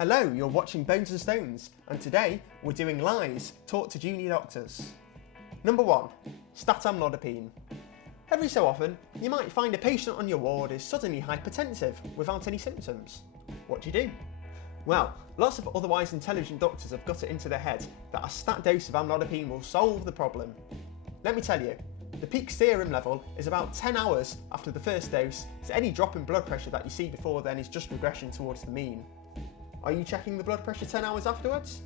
Hello, you're watching Bones and Stones, and today we're doing lies taught to junior doctors. Number 1. Stat amlodipine. Every so often, you might find a patient on your ward is suddenly hypertensive without any symptoms. What do? Well, lots of otherwise intelligent doctors have got it into their head that a stat dose of amlodipine will solve the problem. Let me tell you, the peak serum level is about 10 hours after the first dose, so any drop in blood pressure that you see before then is just regression towards the mean. Are you checking the blood pressure 10 hours afterwards?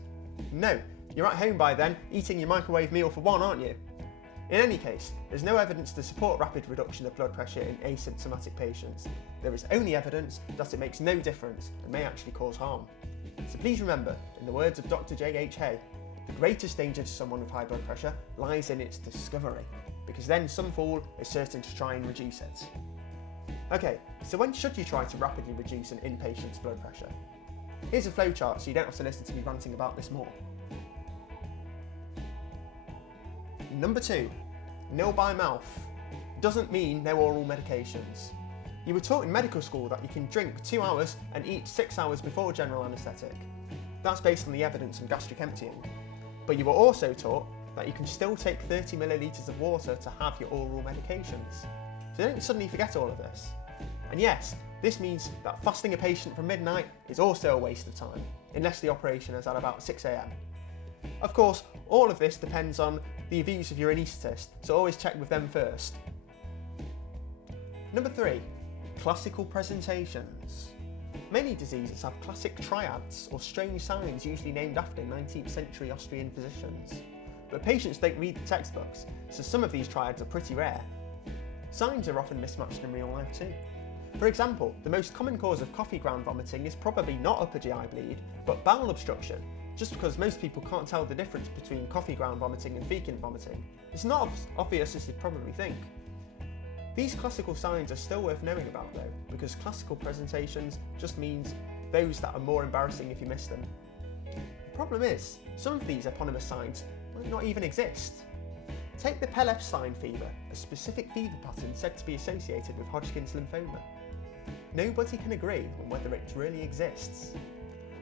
No, you're at home by then, eating your microwave meal for one, aren't you? In any case, there's no evidence to support rapid reduction of blood pressure in asymptomatic patients. There is only evidence that it makes no difference and may actually cause harm. So please remember, in the words of Dr. J.H. Hay, the greatest danger to someone with high blood pressure lies in its discovery, because then some fool is certain to try and reduce it. Okay, so when should you try to rapidly reduce an inpatient's blood pressure? Here's a flowchart so you don't have to listen to me ranting about this more. Number 2, Nil-by-mouth. Doesn't mean no oral medications. You were taught in medical school that you can drink 2 hours and eat 6 hours before general anaesthetic. That's based on the evidence from gastric emptying. But you were also taught that you can still take 30 millilitres of water to have your oral medications. So don't suddenly forget all of this. And yes, this means that fasting a patient from midnight is also a waste of time, unless the operation is at about 6 AM. Of course, all of this depends on the views of your anaesthetist, so always check with them first. Number 3, classical presentations. Many diseases have classic triads or strange signs usually named after 19th century Austrian physicians. But patients don't read the textbooks, so some of these triads are pretty rare. Signs are often mismatched in real life too. For example, the most common cause of coffee ground vomiting is probably not upper GI bleed, but bowel obstruction, just because most people can't tell the difference between coffee ground vomiting and fecund vomiting. It's not as obvious as you'd probably think. These classical signs are still worth knowing about though, because classical presentations just means those that are more embarrassing if you miss them. The problem is, some of these eponymous signs might not even exist. Take the Pell-Epstein fever, a specific fever pattern said to be associated with Hodgkin's lymphoma. Nobody can agree on whether it really exists.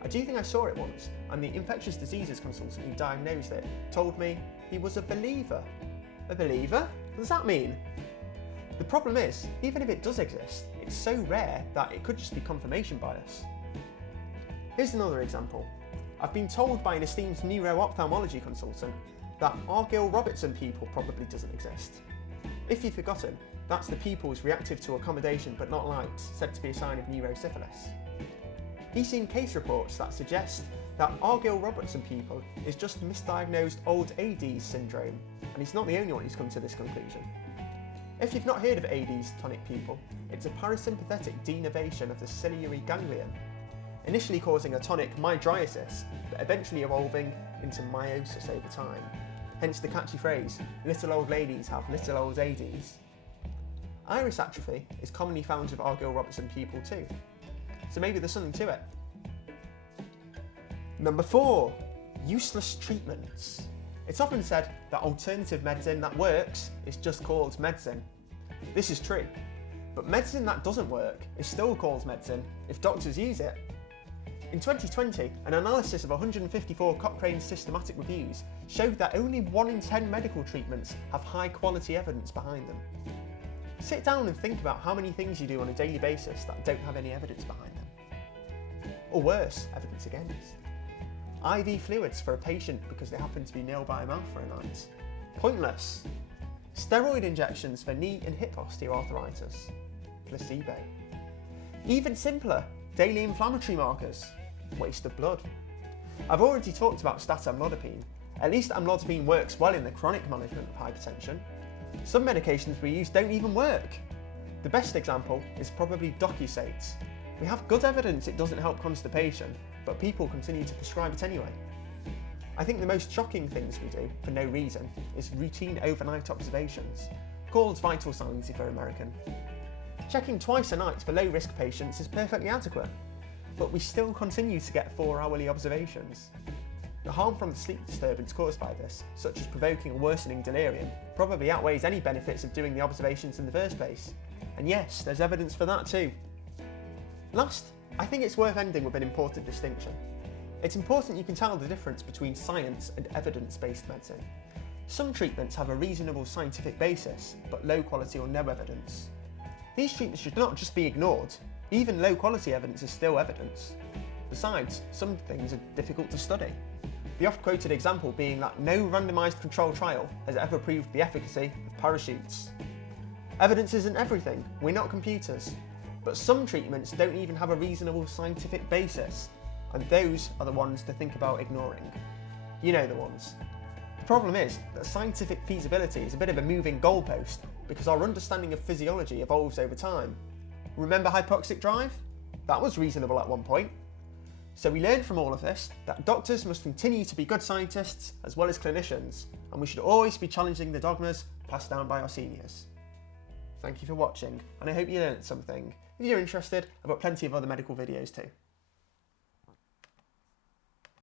I do think I saw it once, and the infectious diseases consultant who diagnosed it told me he was a believer. A believer? What does that mean? The problem is, even if it does exist, it's so rare that it could just be confirmation bias. Here's another example. I've been told by an esteemed neuro-ophthalmology consultant that Argyll-Robertson pupil probably doesn't exist. If you've forgotten, that's the pupils reactive to accommodation but not lights, said to be a sign of neurosyphilis. He's seen case reports that suggest that Argyll-Robertson pupil is just misdiagnosed old AD's syndrome, and he's not the only one who's come to this conclusion. If you've not heard of AD's tonic pupil, it's a parasympathetic denervation of the ciliary ganglion, initially causing a tonic mydriasis, but eventually evolving into meiosis over time. Hence the catchy phrase, little old ladies have little old ADs. Iris atrophy is commonly found with Argyll-Robertson pupil too, so maybe there's something to it. Number 4, useless treatments. It's often said that alternative medicine that works is just called medicine. This is true, but medicine that doesn't work is still called medicine if doctors use it. In 2020, an analysis of 154 Cochrane systematic reviews showed that only 1 in 10 medical treatments have high quality evidence behind them. Sit down and think about how many things you do on a daily basis that don't have any evidence behind them. Or worse, evidence against. IV fluids for a patient because they happen to be Nil-by-mouth for a night. Pointless. Steroid injections for knee and hip osteoarthritis. Placebo. Even simpler, daily inflammatory markers. Waste of blood. I've already talked about stat amlodipine. At least amlodipine works well in the chronic management of hypertension. Some medications we use don't even work. The best example is probably docusate. We have good evidence it doesn't help constipation, but people continue to prescribe it anyway. I think the most shocking things we do, for no reason, is routine overnight observations, called vital signs if you're American. Checking twice a night for low-risk patients is perfectly adequate, but we still continue to get 4-hourly observations. The harm from the sleep disturbance caused by this, such as provoking a worsening delirium, probably outweighs any benefits of doing the observations in the first place. And yes, there's evidence for that too. Last I think it's worth ending with an important distinction. It's important you can tell the difference between science and evidence-based medicine. Some treatments have a reasonable scientific basis, but low quality or no evidence. These treatments should not just be ignored. Even low quality evidence is still evidence. Besides, some things are difficult to study. The oft-quoted example being that no randomised controlled trial has ever proved the efficacy of parachutes. Evidence isn't everything, we're not computers. But some treatments don't even have a reasonable scientific basis, and those are the ones to think about ignoring. You know the ones. The problem is that scientific feasibility is a bit of a moving goalpost because our understanding of physiology evolves over time. Remember hypoxic drive? That was reasonable at one point. So we learned from all of this that doctors must continue to be good scientists as well as clinicians, and we should always be challenging the dogmas passed down by our seniors. Thank you for watching, and I hope you learned something. If you're interested, I've got plenty of other medical videos too.